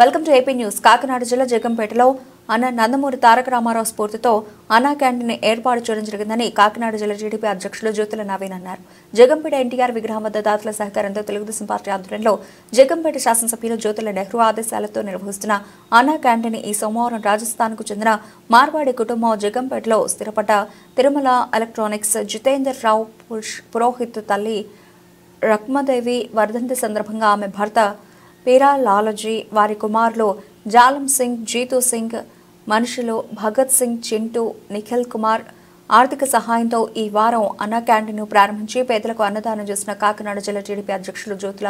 Welcome to AP news. Kakinada జిల్లా జగ్గంపేటలో అన్న నందమూరి తారక రామారావు స్ఫూర్తితో అన్నా క్యాంటీన్ ఏర్పాటు చేయడం జరిగిందని కాకినాడ జిల్లా టీడీపీ అధ్యక్షులు జ్యోతుల నవీన్ అన్నారు. జగ్గంపేట ఎన్టీఆర్ విగ్రహం వద్ద దాతల సహకారంతో తెలుగుదేశం పార్టీ ఆధ్వర్యంలో జగ్గంపేట శాసనసభ్యులు జ్యోతుల నెహ్రూ ఆదేశాలతో నిర్వహిస్తున్న అన్నా క్యాంటీన్ ఈ సోమవారం రాజస్థాన్కు చెందిన మార్వాడి కుటుంబం జగ్గంపేటలో స్థిరపడ్డ తిరుమల ఎలక్ట్రానిక్స్ జితేందర్ రావు పురోహిత్ తల్లి రక్మదేవి వర్ధంతి సందర్భంగా ఆమె భర్త పీరా లాలజీ, వారి కుమారులు జాలం సింగ్, జీతూ సింగ్, మనుషులు భగత్ సింగ్, చింటూ, నిఖిల్ కుమార్ ఆర్థిక సహాయంతో ఈ వారం అన్న క్యాంటీన్ను ప్రారంభించి పేదలకు అన్నదానం చేసిన కాకినాడ జిల్లా టీడీపీ అధ్యక్షులు జ్యోతుల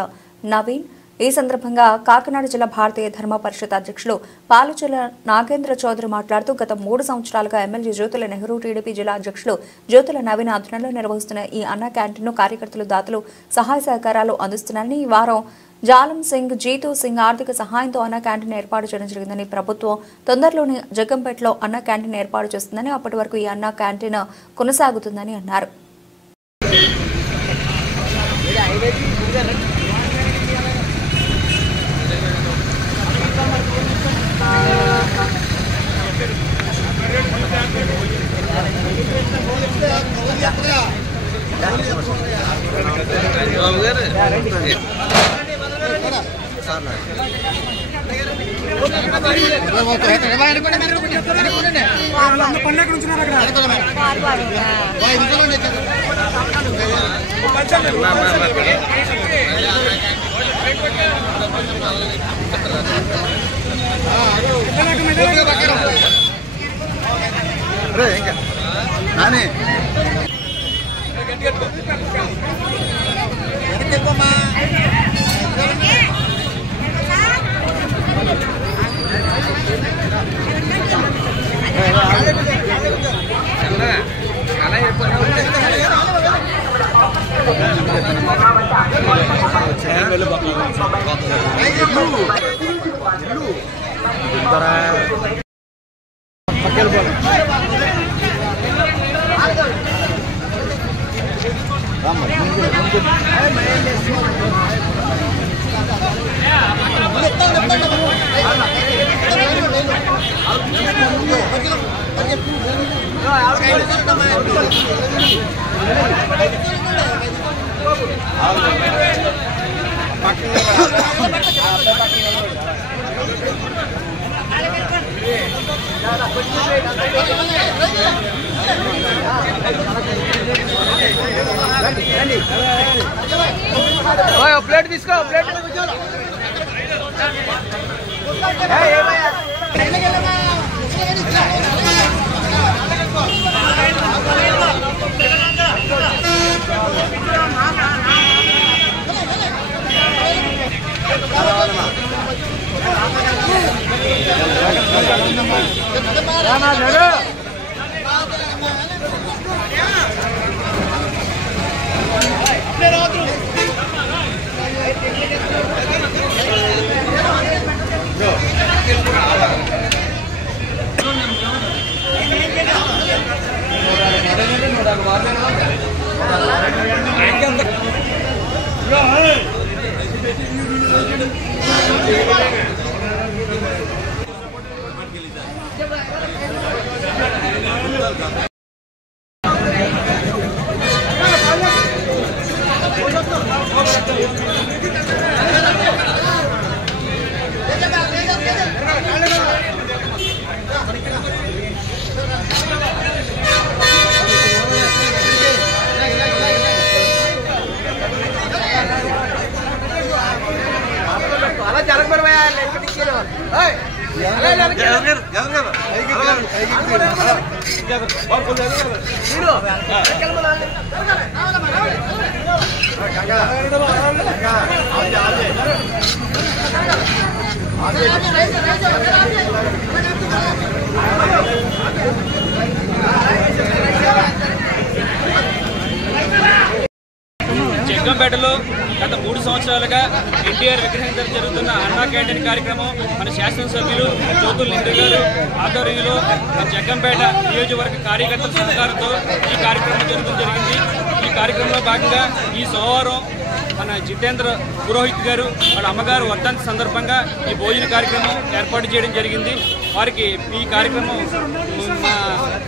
నవీన్. ఈ సందర్భంగా కాకినాడ జిల్లా భారతీయ ధర్మ పరిషత్ అధ్యక్షులు పాలుచెల నాగేంద్ర చౌదరి మాట్లాడుతూ గత 3 సంవత్సరాలుగా ఎమ్మెల్యే జ్యోతుల నెహ్రూ టీడీపీ జిల్లా అధ్యక్షులు జ్యోతుల నవీన్ ఆధ్వర్యంలో నిర్వహిస్తున్న ఈ అన్న క్యాంటీన్ను కార్యకర్తలు, దాతలు సహాయ సహకారాలు అందిస్తున్నారని, ఈ వారం జాలం సింగ్, జీతూ సింగ్ ఆర్థిక సహాయంతో అన్న క్యాంటీన్ ఏర్పాటు చేయడం జరిగిందని, ప్రభుత్వం తొందరలోనే జగ్గంపేటలో అన్న క్యాంటీన్ ఏర్పాటు చేస్తుందని, అప్పటి వరకు ఈ అన్న క్యాంటీన్ కొనసాగుతుందని అన్నారు. प्लेट తీసుకో ప్లేట్ జగ్గంపేటలో గత 3 సంవత్సరాలుగా ఎన్టీఆర్ విగ్రహం దగ్గర జరుగుతున్న అన్నా క్యాంటీన్ కార్యక్రమం మన శాసనసభ్యులు జ్యోతుల నెహ్రూ గారు ఆధ్వర్యంలో జగ్గంపేట నియోజకవర్గ కార్యకర్తల సహకారంతో ఈ కార్యక్రమం జరగడం జరిగింది. ఈ ఈ కార్యక్రమంలో భాగంగా ఈ సోమవారం మన జితేంద్ర పురోహిత్ గారు వాళ్ళ అమ్మగారు వర్ధంతి సందర్భంగా ఈ భోజన కార్యక్రమం ఏర్పాటు చేయడం జరిగింది. వారికి ఈ కార్యక్రమం మా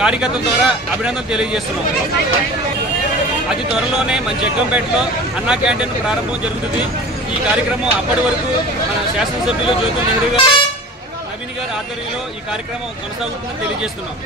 కార్యకర్తల ద్వారా అభినందనలు తెలియజేస్తున్నాం. అతి త్వరలోనే మన జగ్గంపేటలో అన్నా క్యాంటీన్ ప్రారంభం జరుగుతుంది. ఈ కార్యక్రమం అప్పటి వరకు మన శాసనసభ్యులు జ్యోతుల్ నెహ్రూ గారు, నవీన్ గారి ఆధ్వర్యంలో ఈ కార్యక్రమం కొనసాగుతుందని తెలియజేస్తున్నాం.